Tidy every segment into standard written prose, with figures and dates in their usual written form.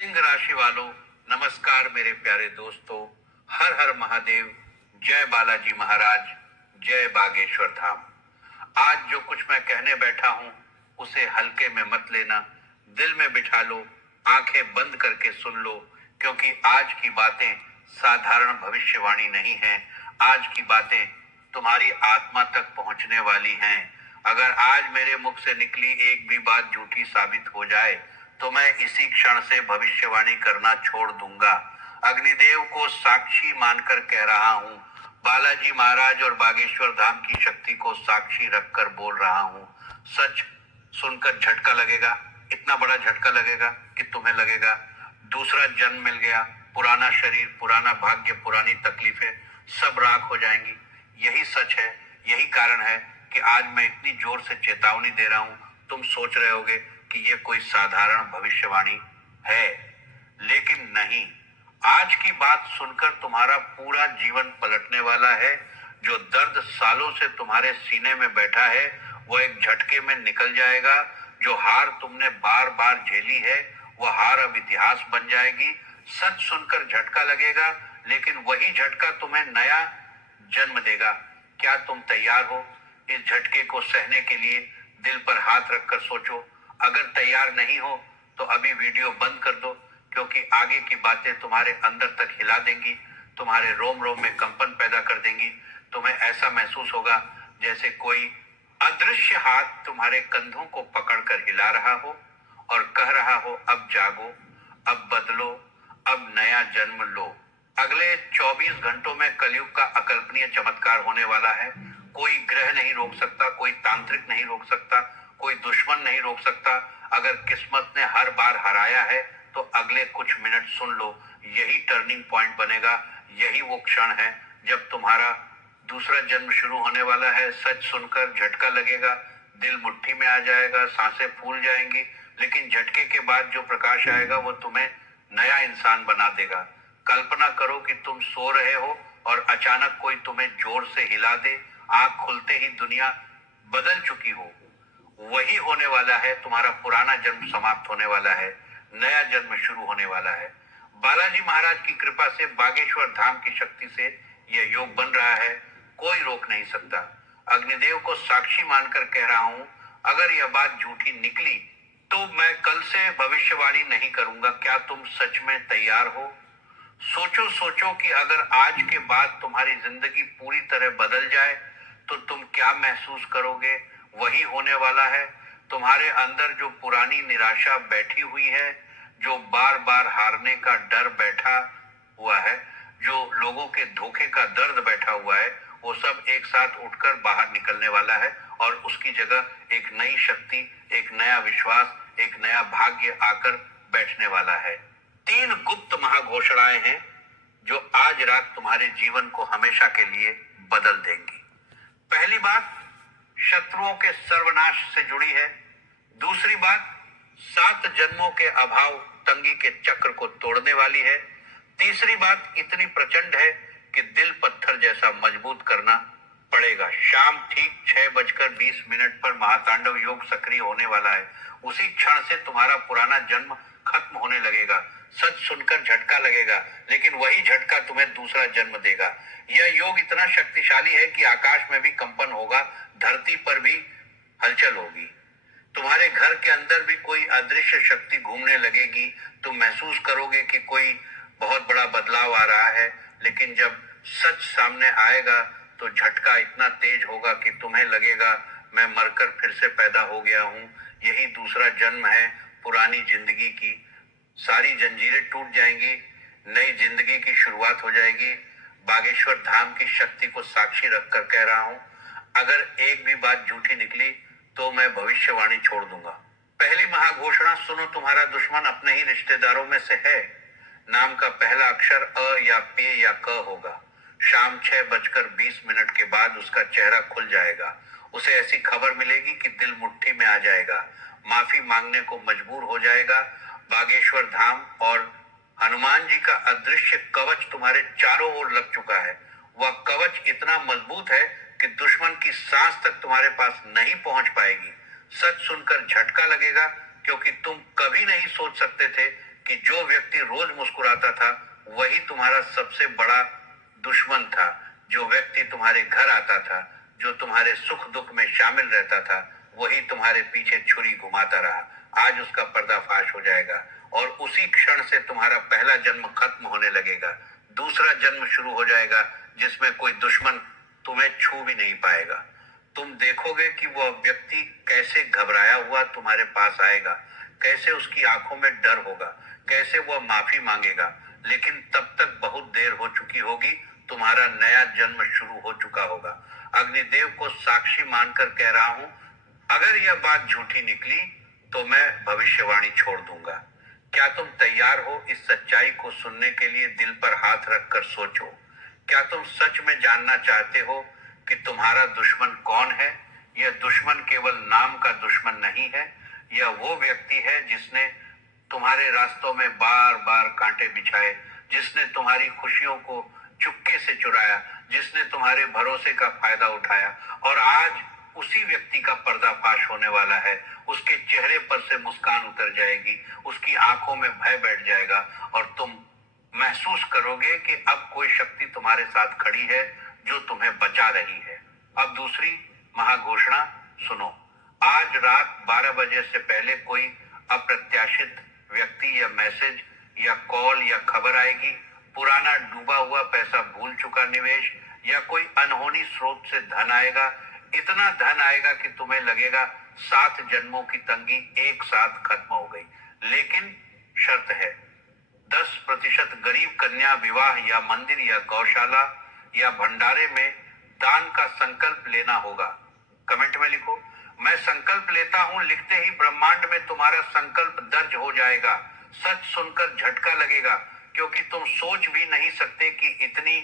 सिंह राशि वालों, नमस्कार मेरे प्यारे दोस्तों। हर हर महादेव। जय बालाजी महाराज। जय बागेश्वर धाम। आज जो कुछ मैं कहने बैठा हूं उसे हल्के में मत लेना, दिल में बिठा लो, आंखें बंद करके सुन लो, क्योंकि आज की बातें साधारण भविष्यवाणी नहीं है। आज की बातें तुम्हारी आत्मा तक पहुंचने वाली हैं। अगर आज मेरे मुख से निकली एक भी बात झूठी साबित हो जाए तो मैं इसी क्षण से भविष्यवाणी करना छोड़ दूंगा। अग्निदेव को साक्षी मानकर कह रहा हूँ, बालाजी महाराज और बागेश्वर धाम की शक्ति को साक्षी रखकर बोल रहा हूँ। सच सुनकर झटका लगेगा, इतना बड़ा झटका लगेगा कि तुम्हें लगेगा दूसरा जन्म मिल गया, पुराना शरीर, पुराना भाग्य, पुरानी तकलीफें सब राख हो जाएंगी। यही सच है, यही कारण है कि आज मैं इतनी जोर से चेतावनी दे रहा हूँ। तुम सोच रहे होगे कि ये कोई साधारण भविष्यवाणी है, लेकिन नहीं। आज की बात सुनकर तुम्हारा पूरा जीवन पलटने वाला है। जो दर्द सालों से तुम्हारे सीने में बैठा है वो एक झटके में निकल जाएगा। जो हार तुमने बार बार झेली है वो हार अब इतिहास बन जाएगी। सच सुनकर झटका लगेगा, लेकिन वही झटका तुम्हें नया जन्म देगा। क्या तुम तैयार हो इस झटके को सहने के लिए? दिल पर हाथ रखकर सोचो। अगर तैयार नहीं हो तो अभी वीडियो बंद कर दो, क्योंकि आगे की बातें तुम्हारे अंदर तक हिला देंगी, तुम्हारे रोम रोम में कंपन पैदा कर देंगी। तुम्हें ऐसा महसूस होगा जैसे कोई अदृश्य हाथ तुम्हारे कंधों को पकड़कर हिला रहा हो और कह रहा हो, अब जागो, अब बदलो, अब नया जन्म लो। अगले 24 घंटों में कलयुग का अकल्पनीय चमत्कार होने वाला है। कोई ग्रह नहीं रोक सकता, कोई तांत्रिक नहीं रोक सकता, कोई दुश्मन नहीं रोक सकता। अगर किस्मत ने हर बार हराया है तो अगले कुछ मिनट सुन लो, यही टर्निंग पॉइंट बनेगा। यही वो क्षण है जब तुम्हारा दूसरा जन्म शुरू होने वाला है। सच सुनकर झटका लगेगा, दिल मुट्ठी में आ जाएगा, सांसें फूल जाएंगी, लेकिन झटके के बाद जो प्रकाश आएगा वो तुम्हें नया इंसान बना देगा। कल्पना करो कि तुम सो रहे हो और अचानक कोई तुम्हें जोर से हिला दे। आंख खुलते ही दुनिया बदल चुकी हो। वही होने वाला है, तुम्हारा पुराना जन्म समाप्त होने वाला है, नया जन्म शुरू होने वाला है। बालाजी महाराज की कृपा से, बागेश्वर धाम की शक्ति से यह योग बन रहा है, कोई रोक नहीं सकता। अग्निदेव को साक्षी मानकर कह रहा हूं, अगर यह बात झूठी निकली तो मैं कल से भविष्यवाणी नहीं करूंगा। क्या तुम सच में तैयार हो? सोचो सोचो कि अगर आज के बाद तुम्हारी जिंदगी पूरी तरह बदल जाए तो तुम क्या महसूस करोगे? वही होने वाला है। तुम्हारे अंदर जो पुरानी निराशा बैठी हुई है, जो बार बार हारने का डर बैठा हुआ है, जो लोगों के धोखे का दर्द बैठा हुआ है, वो सब एक साथ उठकर बाहर निकलने वाला है और उसकी जगह एक नई शक्ति, एक नया विश्वास, एक नया भाग्य आकर बैठने वाला है। 3 गुप्त महाघोषणाएं हैं जो आज रात तुम्हारे जीवन को हमेशा के लिए बदल देंगी। पहली बात शत्रुओं के सर्वनाश से जुड़ी है। दूसरी बात 7 जन्मों के अभाव तंगी के चक्र को तोड़ने वाली है। तीसरी बात इतनी प्रचंड है कि दिल पत्थर जैसा मजबूत करना पड़ेगा। शाम ठीक 6:20 पर महातांडव योग सक्रिय होने वाला है। उसी क्षण से तुम्हारा पुराना जन्म खत्म होने लगेगा। सच सुनकर झटका लगेगा, लेकिन वही झटका तुम्हें दूसरा जन्म देगा। यह योग इतना शक्तिशाली है कि आकाश में भी कंपन होगा, धरती पर भी हलचल होगी। तुम्हारे घर के अंदर भी कोई अदृश्य शक्ति घूमने लगेगी। तुम महसूस करोगे कि कोई बहुत बड़ा बदलाव आ रहा है, लेकिन जब सच सामने आएगा तो झटका इतना तेज होगा कि तुम्हें लगेगा मैं मरकर फिर से पैदा हो गया हूँ। यही दूसरा जन्म है। पुरानी जिंदगी की सारी जंजीरें टूट जाएंगी, नई जिंदगी की शुरुआत हो जाएगी। बागेश्वर धाम की शक्ति को साक्षी रखकर कह रहा हूं, अगर एक भी बात झूठी निकली तो मैं भविष्यवाणी छोड़ दूंगा। पहली महाघोषणा सुनो, तुम्हारा दुश्मन अपने ही रिश्तेदारों में से है। नाम का पहला अक्षर अ या पे या क होगा। शाम 6:20 के बाद उसका चेहरा खुल जाएगा। उसे ऐसी खबर मिलेगी कि दिल मुट्ठी में आ जाएगा, माफी मांगने को मजबूर हो जाएगा। बागेश्वर धाम और हनुमान जी का अदृश्य कवच तुम्हारे चारों ओर लग चुका है। वह कवच इतना मजबूत है कि दुश्मन की सांस तक तुम्हारे पास नहीं पहुंच पाएगी। सच सुनकर झटका लगेगा, क्योंकि तुम कभी नहीं सोच सकते थे कि जो व्यक्ति रोज मुस्कुराता था वही तुम्हारा सबसे बड़ा दुश्मन था। जो व्यक्ति तुम्हारे घर आता था, जो तुम्हारे सुख दुख में शामिल रहता था, वही तुम्हारे पीछे छुरी घुमाता रहा। आज उसका पर्दाफाश हो जाएगा और उसी क्षण से तुम्हारा पहला जन्म खत्म होने लगेगा। दूसरा जन्म शुरू हो जाएगा जिसमें कोई दुश्मन तुम्हें छू भी नहीं पाएगा। तुम देखोगे कि वह व्यक्ति कैसे घबराया हुआ तुम्हारे पास आएगा, कैसे उसकी आंखों में डर होगा, कैसे वह माफी मांगेगा। लेकिन तब तक बहुत देर हो चुकी होगी, तुम्हारा नया जन्म शुरू हो चुका होगा। अग्निदेव को साक्षी मानकर कह रहा हूं, अगर यह बात झूठी निकली तो मैं भविष्यवाणी छोड़ दूंगा। क्या तुम तैयार हो इस सच्चाई को सुनने के लिए? दिल पर हाथ रखकर सोचो। क्या तुम सच में जानना चाहते हो कि तुम्हारा दुश्मन कौन है? यह दुश्मन केवल नाम का दुश्मन नहीं है, यह वो व्यक्ति है जिसने तुम्हारे रास्तों में बार बार कांटे बिछाए, जिसने तुम्हारी खुशियों को चुपके से चुराया, जिसने तुम्हारे भरोसे का फायदा उठाया। और आज उसी व्यक्ति का पर्दाफाश होने वाला है। उसके चेहरे पर से मुस्कान उतर जाएगी, उसकी आंखों में भय बैठ जाएगा और तुम महसूस करोगे कि अब कोई शक्ति तुम्हारे साथ खड़ी है जो तुम्हें बचा रही है। अब दूसरी महाघोषणा सुनो। आज रात 12 बजे से पहले कोई अप्रत्याशित व्यक्ति या मैसेज या कॉल या खबर आएगी। पुराना डूबा हुआ पैसा, भूल चुका निवेश या कोई अनहोनी स्रोत से धन आएगा। इतना धन आएगा कि तुम्हें लगेगा 7 जन्मों की तंगी एक साथ खत्म हो गई। लेकिन शर्त है, 10% गरीब कन्या विवाह या मंदिर या गौशाला या भंडारे में दान का संकल्प लेना होगा। कमेंट में लिखो, मैं संकल्प लेता हूं। लिखते ही ब्रह्मांड में तुम्हारा संकल्प दर्ज हो जाएगा। सच सुनकर झटका लगेगा, क्योंकि तुम सोच भी नहीं सकते कि इतनी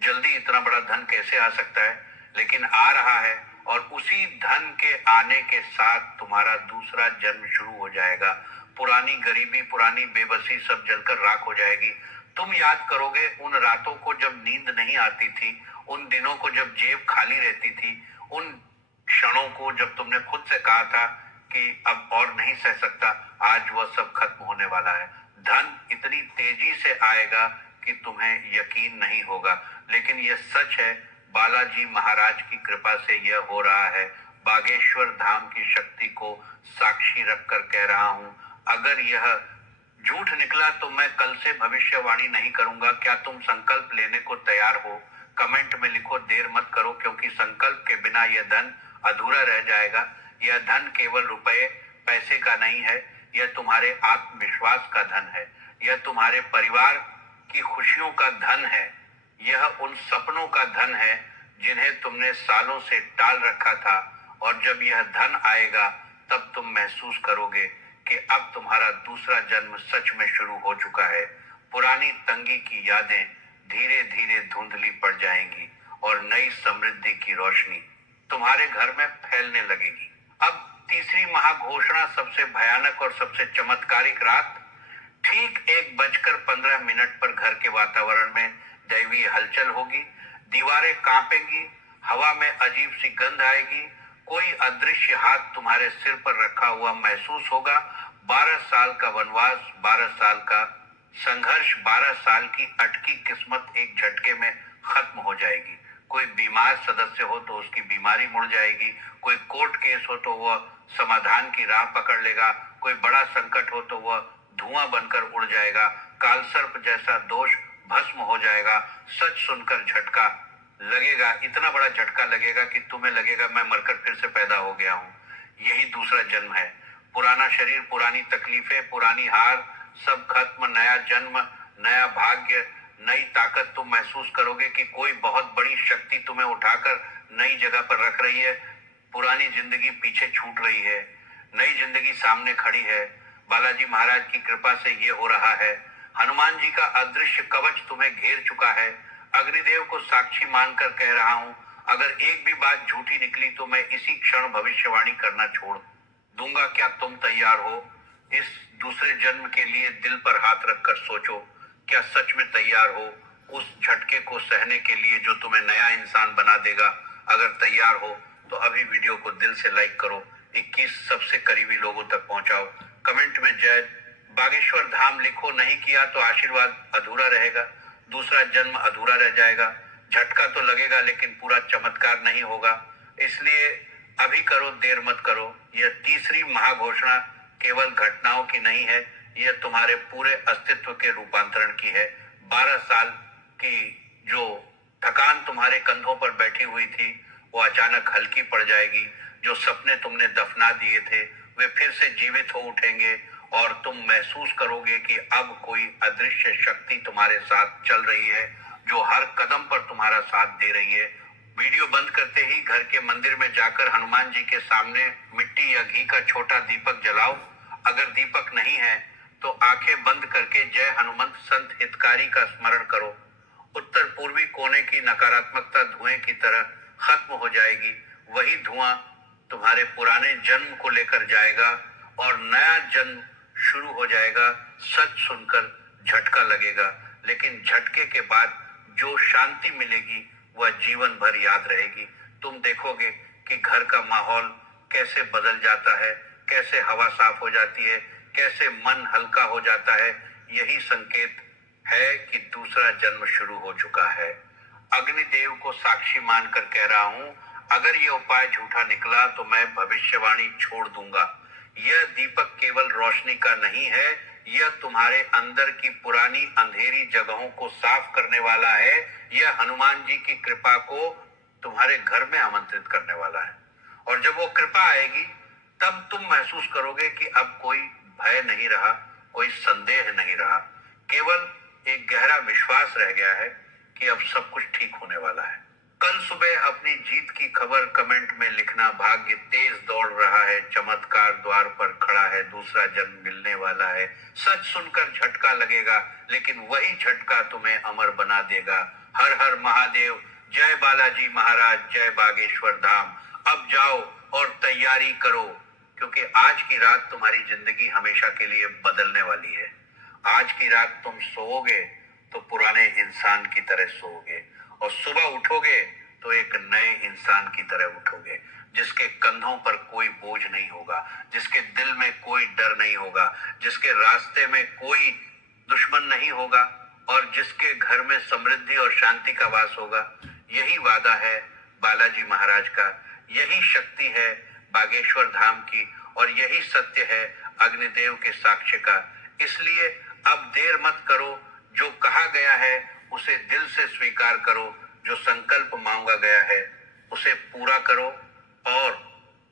जल्दी इतना बड़ा धन कैसे आ सकता है, लेकिन आ रहा है। और उसी धन के आने के साथ तुम्हारा दूसरा जन्म शुरू हो जाएगा। पुरानी गरीबी, पुरानी बेबसी सब जलकर राख हो जाएगी। तुम याद करोगे उन रातों को जब नींद नहीं आती थी, उन दिनों को जब जेब खाली रहती थी, उन क्षणों को जब तुमने खुद से कहा था कि अब और नहीं सह सकता। आज वह सब खत्म होने वाला है। धन इतनी तेजी से आएगा कि तुम्हें यकीन नहीं होगा, लेकिन यह सच है। बालाजी महाराज की कृपा से यह हो रहा है। बागेश्वर धाम की शक्ति को साक्षी रखकर कह रहा हूं, अगर यह झूठ निकला तो मैं कल से भविष्यवाणी नहीं करूंगा। क्या तुम संकल्प लेने को तैयार हो? कमेंट में लिखो, देर मत करो, क्योंकि संकल्प के बिना यह धन अधूरा रह जाएगा। यह धन केवल रुपए पैसे का नहीं है, यह तुम्हारे आत्मविश्वास का धन है, यह तुम्हारे परिवार की खुशियों का धन है, यह उन सपनों का धन है जिन्हें तुमने सालों से टाल रखा था। और जब यह धन आएगा तब तुम महसूस करोगे कि अब तुम्हारा दूसरा जन्म सच में शुरू हो चुका है। पुरानी तंगी की यादें धीरे धीरे धुंधली पड़ जाएंगी और नई समृद्धि की रोशनी तुम्हारे घर में फैलने लगेगी। अब तीसरी महाघोषणा, सबसे भयानक और सबसे चमत्कारिक रात। ठीक 1:15 पर घर के वातावरण में दैवीय हलचल होगी। दीवारें कांपेंगी, हवा में अजीब सी गंध आएगी। कोई अदृश्य हाथ तुम्हारे सिर पर रखा हुआ महसूस होगा। 12 साल का वनवास, 12 साल का संघर्ष, 12 साल की अटकी किस्मत एक झटके में खत्म हो जाएगी। कोई बीमार सदस्य हो तो उसकी बीमारी मुड़ जाएगी। कोई कोर्ट केस हो तो वह समाधान की राह पकड़ लेगा। कोई बड़ा संकट हो तो वह धुआं बनकर उड़ जाएगा। कालसर्प जैसा दोष भस्म हो जाएगा। सच सुनकर झटका लगेगा, इतना बड़ा झटका लगेगा कि तुम्हें लगेगा मैं मरकर फिर से पैदा हो गया हूँ। यही दूसरा जन्म है। पुराना शरीर, पुरानी तकलीफें, पुरानी हार सब खत्म। नया जन्म, नया भाग्य, नई ताकत। तुम महसूस करोगे कि कोई बहुत बड़ी शक्ति तुम्हें उठाकर नई जगह पर रख रही है। पुरानी जिंदगी पीछे छूट रही है, नई जिंदगी सामने खड़ी है। बालाजी महाराज की कृपा से ये हो रहा है। हनुमान जी का अदृश्य कवच तुम्हें घेर चुका है। अग्निदेव को साक्षी मानकर कह रहा हूं, अगर एक भी बात झूठी निकली तो मैं इसी क्षण भविष्यवाणी करना छोड़ दूंगा। क्या तुम तैयार हो इस दूसरे जन्म के लिए? दिल पर हाथ रखकर सोचो, क्या सच में तैयार हो उस झटके को सहने के लिए जो तुम्हें नया इंसान बना देगा? अगर तैयार हो तो अभी वीडियो को दिल से लाइक करो, 21 सबसे करीबी लोगों तक पहुंचाओ। कमेंट में जय बागेश्वर धाम लिखो, नहीं किया तो आशीर्वाद अधूरा रहेगा, दूसरा जन्म अधूरा रह जाएगा। झटका तो लगेगा लेकिन पूरा चमत्कार नहीं होगा। इसलिए अभी करो, देर मत करो। यह तीसरी महाघोषणा केवल घटनाओं की नहीं है, यह तुम्हारे पूरे अस्तित्व के रूपांतरण की है। 12 साल की जो थकान तुम्हारे कंधों पर बैठी हुई थी वो अचानक हल्की पड़ जाएगी। जो सपने तुमने दफना दिए थे वे फिर से जीवित हो उठेंगे और तुम महसूस करोगे कि अब कोई अदृश्य शक्ति तुम्हारे साथ चल रही है, जो हर कदम पर तुम्हारा साथ दे रही है। वीडियो बंद करते ही घर के मंदिर में जाकर हनुमान जी के सामने मिट्टी या घी का छोटा दीपक जलाओ। अगर दीपक नहीं है तो आंखें बंद करके जय हनुमंत संत हितकारी का स्मरण करो। उत्तर पूर्वी कोने की नकारात्मकता धुएं की तरह खत्म हो जाएगी। वही धुआं तुम्हारे पुराने जन्म को लेकर जाएगा और नया जन्म शुरू हो जाएगा। सच सुनकर झटका लगेगा, लेकिन झटके के बाद जो शांति मिलेगी वह जीवन भर याद रहेगी। तुम देखोगे कि घर का माहौल कैसे बदल जाता है, कैसे हवा साफ हो जाती है, कैसे मन हल्का हो जाता है। यही संकेत है कि दूसरा जन्म शुरू हो चुका है। अग्निदेव को साक्षी मानकर कह रहा हूं, अगर यह उपाय झूठा निकला तो मैं भविष्यवाणी छोड़ दूंगा। यह दीपक केवल रोशनी का नहीं है, यह तुम्हारे अंदर की पुरानी अंधेरी जगहों को साफ करने वाला है। यह हनुमान जी की कृपा को तुम्हारे घर में आमंत्रित करने वाला है। और जब वो कृपा आएगी तब तुम महसूस करोगे कि अब कोई भय नहीं रहा, कोई संदेह नहीं रहा, केवल एक गहरा विश्वास रह गया है कि अब सब कुछ ठीक होने वाला है। कल सुबह अपनी जीत की खबर कमेंट में लिखना। भाग्य तेज दौड़ रहा है, चमत्कार द्वार पर खड़ा है, दूसरा जन्म मिलने वाला है। सच सुनकर झटका लगेगा, लेकिन वही झटका तुम्हें अमर बना देगा। हर हर महादेव, जय बालाजी महाराज, जय बागेश्वर धाम। अब जाओ और तैयारी करो, क्योंकि आज की रात तुम्हारी जिंदगी हमेशा के लिए बदलने वाली है। आज की रात तुम सोओगे तो पुराने इंसान की तरह सोओगे और सुबह उठोगे तो एक नए इंसान की तरह उठोगे, जिसके कंधों पर कोई बोझ नहीं होगा, जिसके दिल में कोई डर नहीं होगा, जिसके रास्ते में कोई दुश्मन नहीं होगा और जिसके घर में समृद्धि और शांति का वास होगा। यही वादा है बालाजी महाराज का, यही शक्ति है बागेश्वर धाम की और यही सत्य है अग्निदेव के साक्ष्य का। इसलिए अब देर मत करो, जो कहा गया है उसे दिल से स्वीकार करो, जो संकल्प मांगा गया है उसे पूरा करो और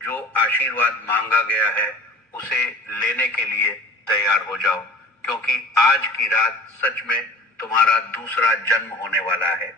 जो आशीर्वाद मांगा गया है उसे लेने के लिए तैयार हो जाओ, क्योंकि आज की रात सच में तुम्हारा दूसरा जन्म होने वाला है।